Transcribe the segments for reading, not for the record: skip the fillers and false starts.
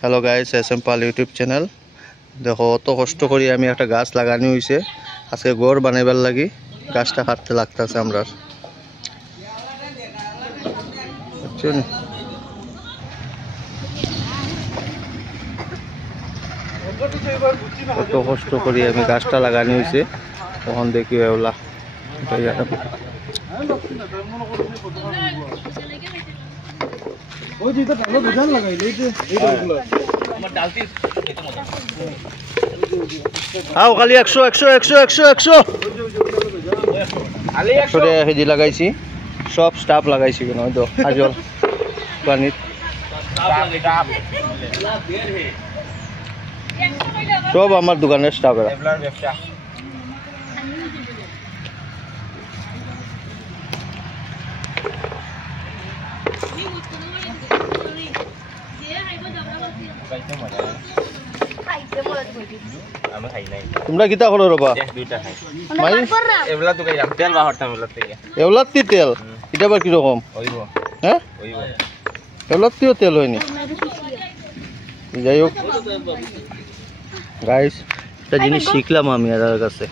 Hello guys, SM পাল YouTube channel. দেখো অত কষ্ট করি আমি একটা গাছ লাগানি হয়েছে। আজকে ঘর বানাইবার লাগি গাছটা কাটতে লাগতেছে আমরা। কত কষ্ট করি আমি গাছটা লাগানি হয়েছে। তখন দেখি ওলা আও খালি 100 কেজি লাগাইছি। সব স্টাফ লাগাইছি কেন তো আজল পানিত সব আমার দোকানের স্টাফ এরা। তোমরা কিতা করো রবা? এগুলার তেল এটা আবার কিরকম? হ্যাঁ, এগুলার তেল হয়নি। যাই হোক গাইস, একটা জিনিস শিখলাম আমি এর কাছে।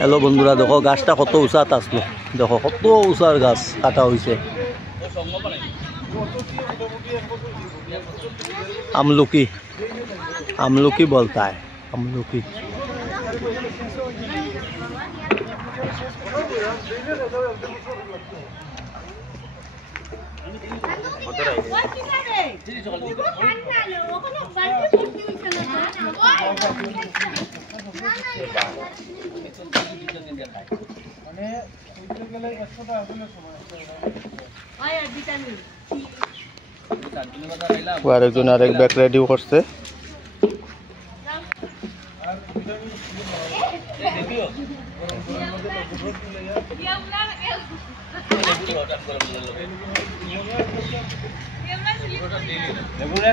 হ্যালো বন্ধুরা, দেখো গাছটা কত উঁচাত আসলো। দেখো কত উঁচার গাছ কাটা হয়েছে। আমলকি আমলকি বলতা है আমলকি। আরেকজন আরেক ব্যাগ রেডিও করছে।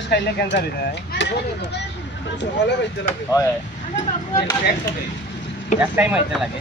খাইলে ক্যান্সার এক টাইম আইতে লাগে।